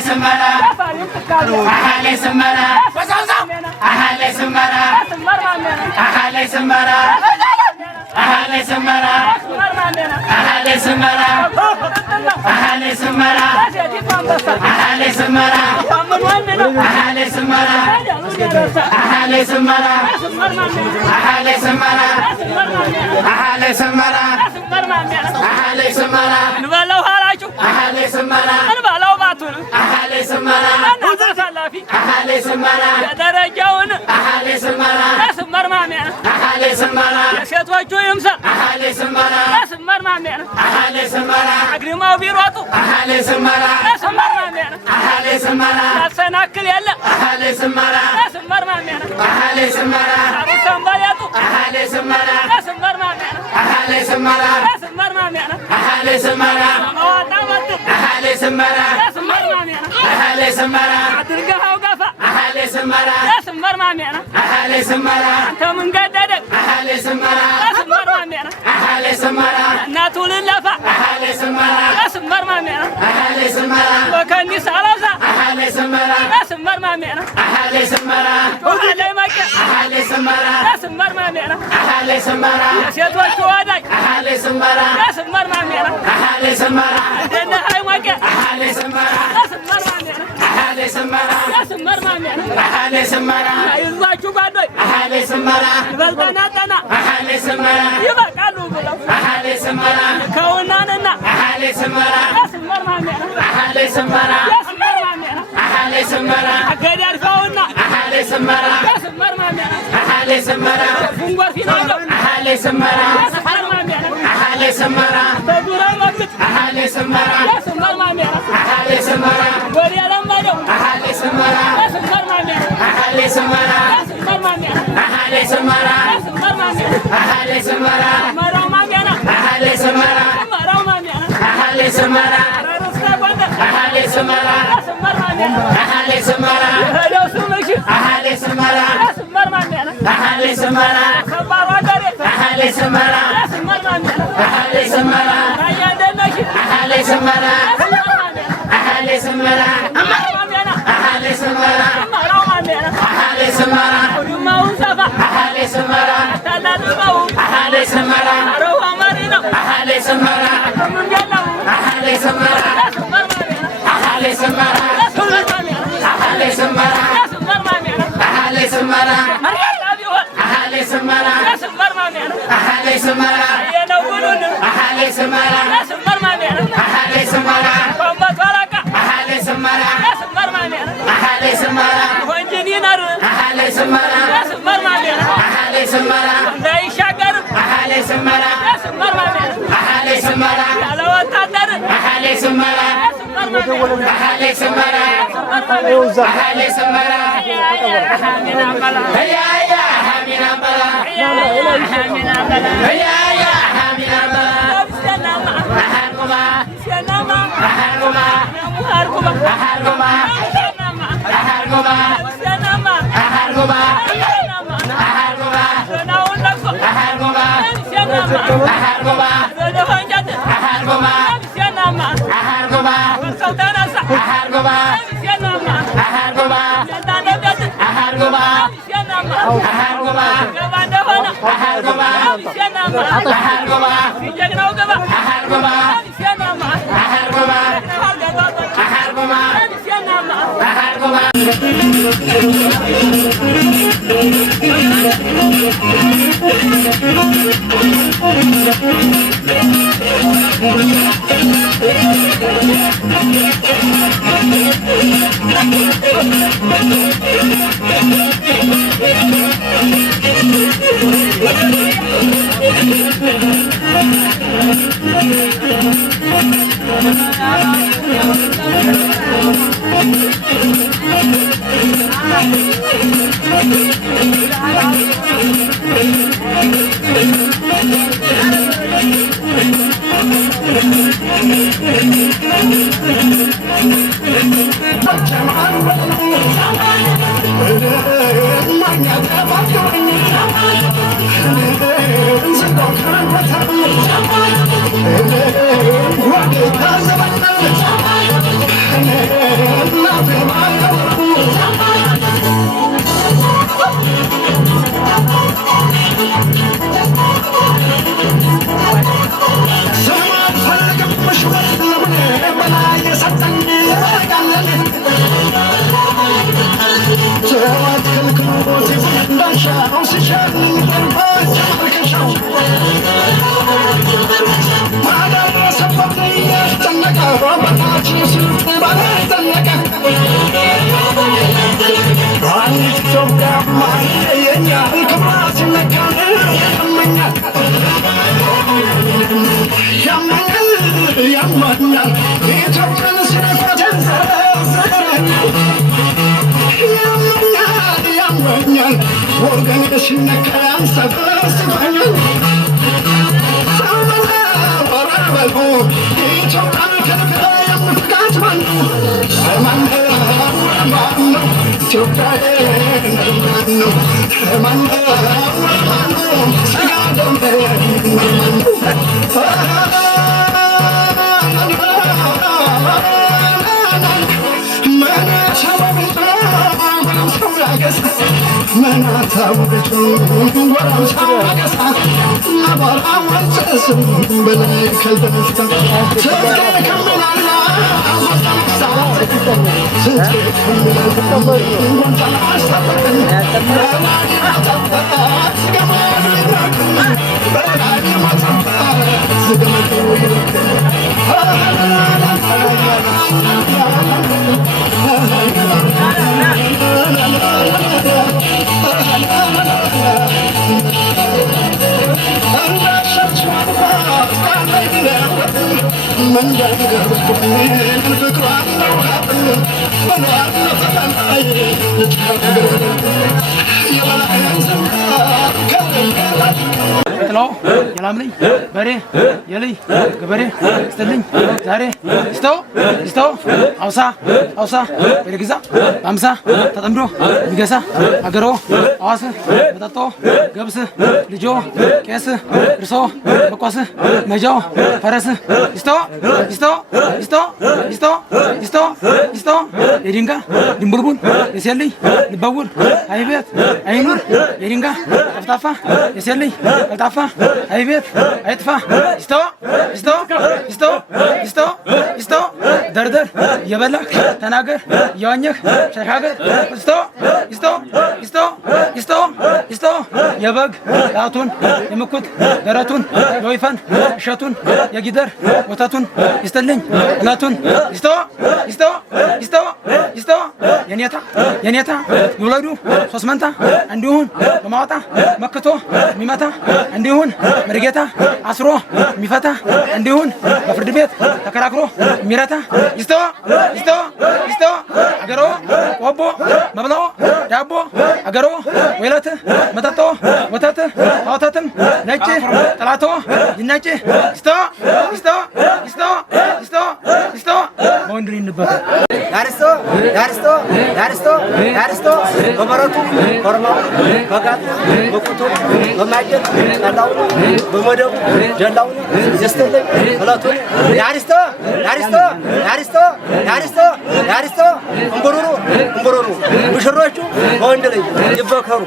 سمرة أهالي سمرة أهالي سمرة أهالي سمرة أهالي سمرة أهالي سمرة أهالي سمرة أهالي سمرة أهالي سمرة أهالي سمرة أهالي سمرة أهالي سمرة أهالي سمرة نبالو هالاچو أهالي سمرة نبالو باتون أهالي سمرة نزفلافي أهالي سمرة درجاون أهالي سمرة سمر مامي أهالي سمرة ሴቶቹ ይምሰል أهالي سمرة ስመር ማሜ أهالي سمرة አግሪማው ቢሮጡ أهالي سمرة ስመር ማሜ أهالي سمرة ያሰናክል የለ أهالي سمرة ስመር ማሜ أهالي سمرة አሩሳም ባያጡ أهالي سمرة ስመር ማሜ أهالي سمرة ስመር ማሜ أهالي سمرة ማዋጣ ወጥ أهالي سمرة ስመር ማሜ أهالي سمرة አድርገው ገፋ أهالي سمرة ስመር ማሜ أهالي سمرة አንተ ምን ገደደክ أهالي سمرة ስመር ማሜ أهالي سمرة እናቱ ልለፋ أهالي سمرة ስመር ማሜ أهالي سمرة በከኒስ አላዛ أهالي سمرة ስመር ማሜ أهالي سمرة ላይ ማቀ أهالي سمرة ስመር ማሜ أهالي سمرة ሴቶቹ ወዳጅ أهالي سمرة ስመር ማሜ أهالي سمرة ደነ ሃይ ማቀ أهالي سمرة ስመር ማሜ أهالي سمرة ስመር ማሜ أهالي سمرة ይዟችሁ ጓዶይ أهالي سمرة በልጠናጠና أهالي سمرة ይበቃሉ ብለው أهالي سمرة ከውናንና أهالي سمرة ስመር ማሜ أهالي سمرة ስመር ማሜ أهالي سمرة አገዳርፈውና أهالي سمرة ስመር ማሜ أهالي سمرة ጉንጎር ሲናገው أهالي سمرة ስመር ማሜ أهالي سمرة በዱራይ ወግት أهالي سمرة ስመር ማሜ أهالي سمرة ወዲ ያለማደው أهالي سمرة ስመር ማሜ أهالي سمرة ስመር ማሜ أهالي سمرة ስመር ማሜ أهالي سمرة መራው ማሜ أهالي سمرة መራው ማሜ أهالي سمرة ረስታ ጎንደ أهالي سمرة ስመር ማሜ أهالي سمرة ሄደው ስምሽ أهالي سمرة ስመር ማሜ أهالي سمرة ከባሩ አገሬ أهالي سمرة ስመር ማሜ أهالي سمرة ራያ እንደነሽ أهالي سمرة ስመር ማሜ أهالي سمرة ማሜ أهالي سمرة መራው ማሜ أهالي سمرة ዱማውን ሰፋ أهالي سمرة ታላልቀው أهالي سمرة አረዋ ማሪ ነው أهالي سمرة ምንገላው أهالي سمرة ስመር ማሜ أهالي سمرة ስመር ማሜ أهالي سمرة ስመር ማሜ أهالي سمرة አርያታ ቢሆን أهالي سمرة ስመር ማሜ أهالي سمرة የነውሉን أهالي سمرة ስመር ማሜ أهالي سمرة ቆመት ወራቃ أهالي سمرة ስመር ማሜ أهالي سمرة ወንጀኒናር أهالي سمرة ስመር ማሜ أهالي سمرة እንዳይሻገር أهالي سمرة ስመር ማሜ أهالي سمرة ያለ ወታደር أهالي سمرة ስመር ማሜ أهالي سمرة أهالي سمرة حامينا بلا هيا يا حامينا بلا حامينا بلا هيا يا حامينا بلا سنما أحرقما سنما أحرقما أركما أحرقما سنما أحرقما سنما أحرقما سنما أحرقما سناولكو أحرقما سنما أحرقما سنهنجت أحرقما سنما أحرقما سلطانسا أحرقما سنما أحرقما سنانبت أحرقما سنما أحرقما ገባንደሆነ أحرقما سنما أحرقما ጀግናው ገባ أحرقما سنما أحرقما ገባ أحرقما سنما أحرقما What የላምልኝ በሬ የልይ ገበሬ ስትልኝ ዛሬ ስቶ አውሳ በርግዛ በአምሳ ተጠምዶ የሚገሳ አገሮ አዋስ መጠጦ ገብስ ልጆ ቄስ እርሶ መቆስ መጃው ፈረስ ስቶ የድንጋ ድንቡልቡል የሴልኝ ልበውል አይቤት አይኑር የድንጋ ጠፍጣፋ የሴልኝ ቀልጣፋ አይቤት አይጥፋ ስቶ ደርደር እየበላህ ተናገር እየዋኘህ ሸሻገር ስቶ የበግ ጣቱን የምኩት ደረቱን የወይፈን እሸቱን የጊደር ወተቱን ይስጥልኝ እለቱን ስቶ የኔታ ይውለዱ 3 መንታ እንዲሁን በማወጣ መክቶ የሚመታ እንዲሁን መርጌታ አስሮ የሚፈታ እንዲሁን በፍርድ ቤት ተከራክሮ የሚረታ ይስቶ አገሮ ቆቦ መብላው ዳቦ አገሮ ወይለት መጠጦ ወተት አውተትም ነጭ ጠላቶ ይነጭ ይስቶ በወንድሪ እንበታ ዳርስቶ በበረቱ ኮርማው በጋጡ በቁቱ በማጀት ጠላው በመደቡ ጀላው ይስጥልኝ እለቱን ዳርስቶ እንጉሩሩ ሙሽሮቹ በወንድ ላይ ይበከሩ።